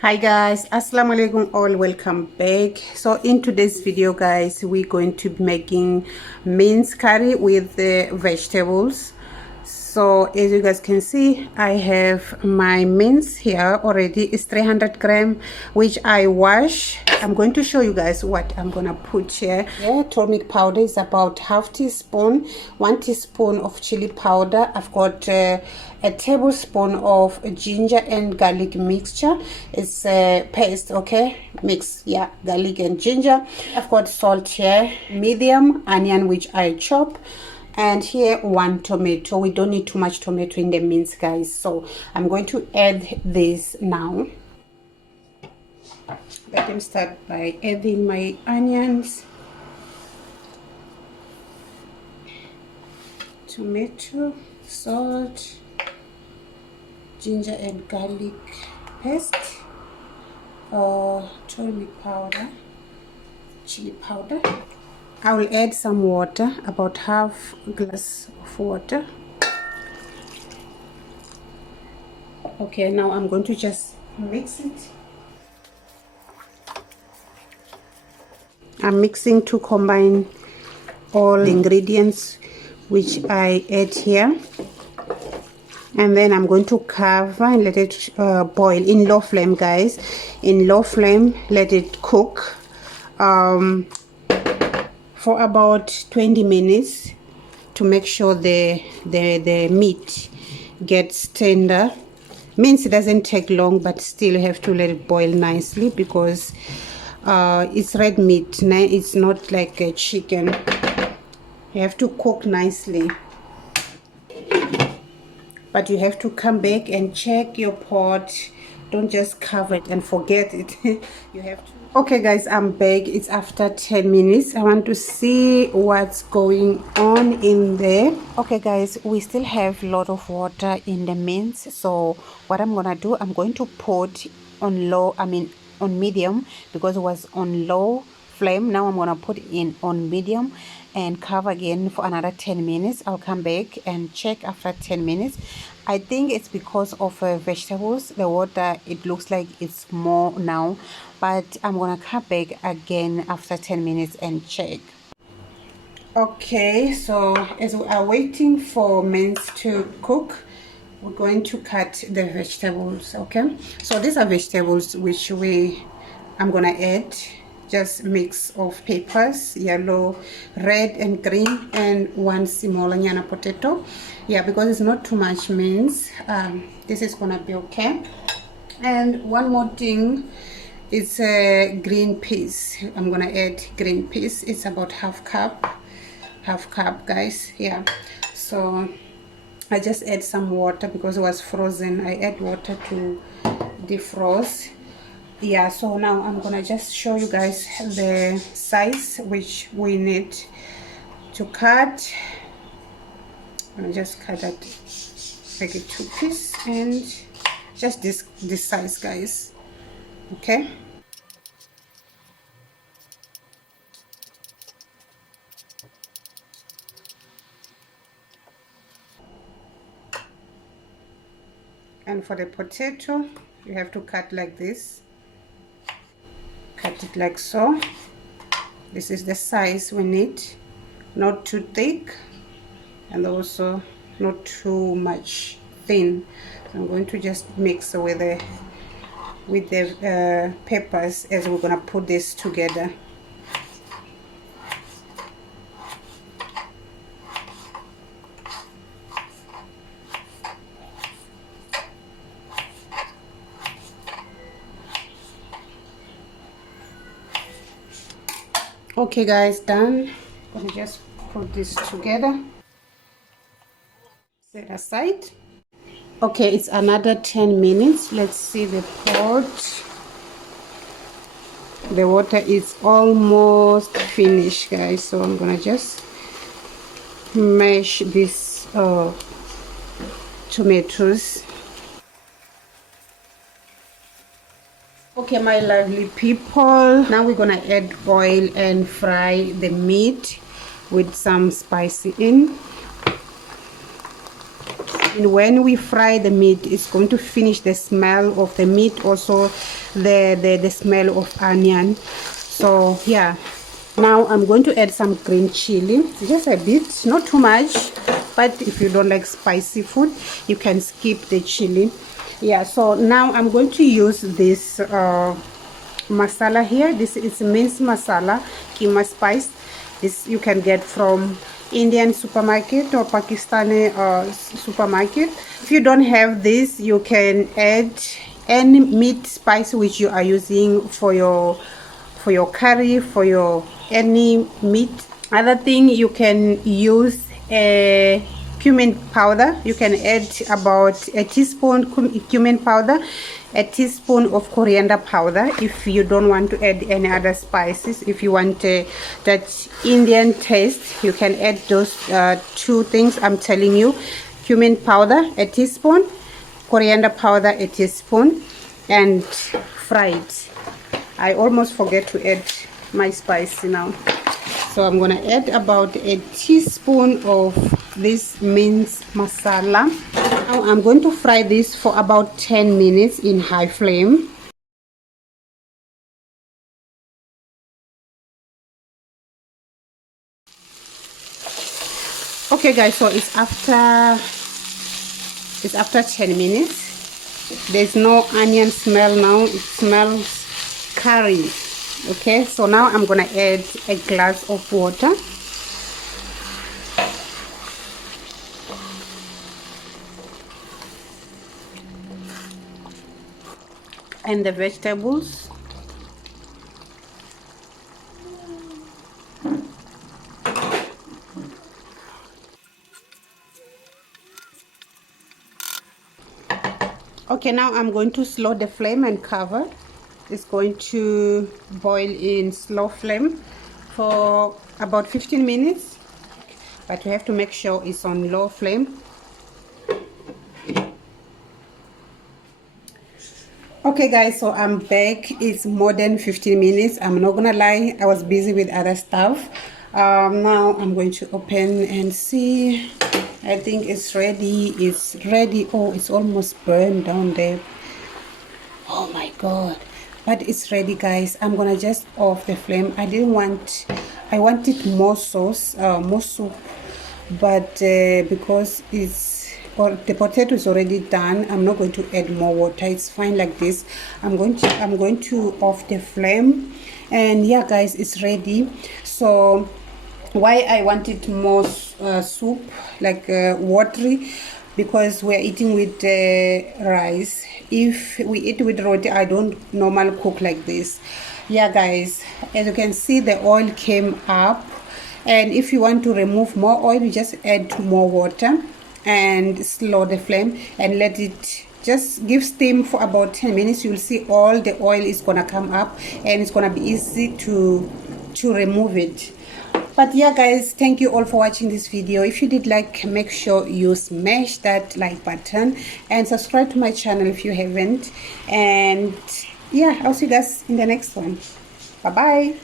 Hi guys, Assalamualaikum, all welcome back. So in today's video guys, we're going to be making mince curry with the vegetables. So as you guys can see, I have my mince here already. It's 300 gram, which I wash. I'm going to show you guys what I'm gonna put here. Turmeric powder is about half teaspoon, 1 teaspoon of chili powder. I've got a tablespoon of ginger and garlic mixture. It's a paste, okay, mix, yeah, garlic and ginger. I've got salt here, medium onion which I chop, and here 1 tomato. We don't need too much tomato in the mince guys, so I'm going to add this now. Let me start by adding my onions, tomato, salt, ginger and garlic paste, turmeric powder, chili powder. I will add some water, about half a glass of water. Okay, now I'm going to just mix it. I'm mixing to combine all the ingredients which I add here, and then I'm going to cover and let it boil in low flame guys. In low flame, let it cook for about 20 minutes to make sure the meat gets tender. Mince doesn't take long, but still you have to let it boil nicely because it's red meat, it's not like a chicken. You have to cook nicely, but you have to come back and check your pot. Don't just cover it and forget it. You have to. Okay guys, I'm back. It's after 10 minutes. I want to see what's going on in there. Okay guys, we still have a lot of water in the mince, so what I'm gonna do, I'm going to put on on medium because it was on low flame. Now I'm gonna put in on medium and cover again for another 10 minutes. I'll come back and check after 10 minutes. I think it's because of vegetables, the water, it looks like it's more now, but I'm gonna come back again after 10 minutes and check. Okay, so as we are waiting for mince to cook, we're going to cut the vegetables. Okay, so these are vegetables which I'm gonna add just mix of peppers, yellow, red and green, and 1 small onion potato. Yeah, because it's not too much mince, this is gonna be okay. And one more thing, it's a green peas. I'm gonna add green peas. It's about half cup guys. Yeah, so I just add some water because it was frozen. I add water to defrost. Yeah, so now I'm gonna just show you guys the size which we need to cut. I'm gonna just cut that, make it 2 pieces, and just this size guys. Okay, and for the potato you have to cut like this. Cut it like so. This is the size we need, not too thick and also not too much thin. So I'm going to just mix with the peppers as we're gonna put this together. Okay guys, done. I'm gonna just put this together, set aside. Okay, it's another 10 minutes. Let's see the pot. The water is almost finished guys, so I'm gonna just mash these tomatoes. Okay my lovely people, now we're gonna add oil and fry the meat with some spicy in. And when we fry the meat, it's going to finish the smell of the meat, also the smell of onion. So yeah, now I'm going to add some green chili, just a bit, not too much, but if you don't like spicy food, you can skip the chili. Yeah, so now I'm going to use this masala here. This is minced masala, keema spice. This you can get from Indian supermarket or Pakistani supermarket. If you don't have this, you can add any meat spice which you are using for your curry, for your any meat. Other thing, you can use a cumin powder. You can add about a teaspoon cumin powder, a teaspoon of coriander powder. If you don't want to add any other spices, if you want that Indian taste, you can add those two things I'm telling you. Cumin powder, a teaspoon, coriander powder, a teaspoon, and fry it. I almost forget to add my spice now, so I'm gonna add about a teaspoon of this minced masala. Now I'm going to fry this for about 10 minutes in high flame. Okay guys, so it's after 10 minutes. There's no onion smell now, it smells curry. Okay, so now I'm gonna add a glass of water. And the vegetables. Okay, now I'm going to slow the flame and cover. It's going to boil in slow flame for about 15 minutes, but you have to make sure it's on low flame. Okay guys, so I'm back. It's more than 15 minutes. I'm not gonna lie, I was busy with other stuff. Now I'm going to open and see. I think it's ready. It's ready. Oh, it's almost burned down there. Oh my god, but it's ready guys. I'm gonna just off the flame. I wanted more sauce, more soup, but because the potato is already done, I'm not going to add more water. It's fine like this. I'm going to off the flame, and yeah guys, it's ready. So why I wanted more soup, like watery, because we're eating with rice. If we eat with roti, I don't normally cook like this. Yeah guys, as you can see, the oil came up, and if you want to remove more oil, you just add more water and slow the flame and let it just give steam for about 10 minutes. You'll see all the oil is gonna come up, and it's gonna be easy to remove it. But yeah guys, thank you all for watching this video. If you did like, make sure you smash that like button and subscribe to my channel if you haven't. And yeah, I'll see you guys in the next one. Bye bye.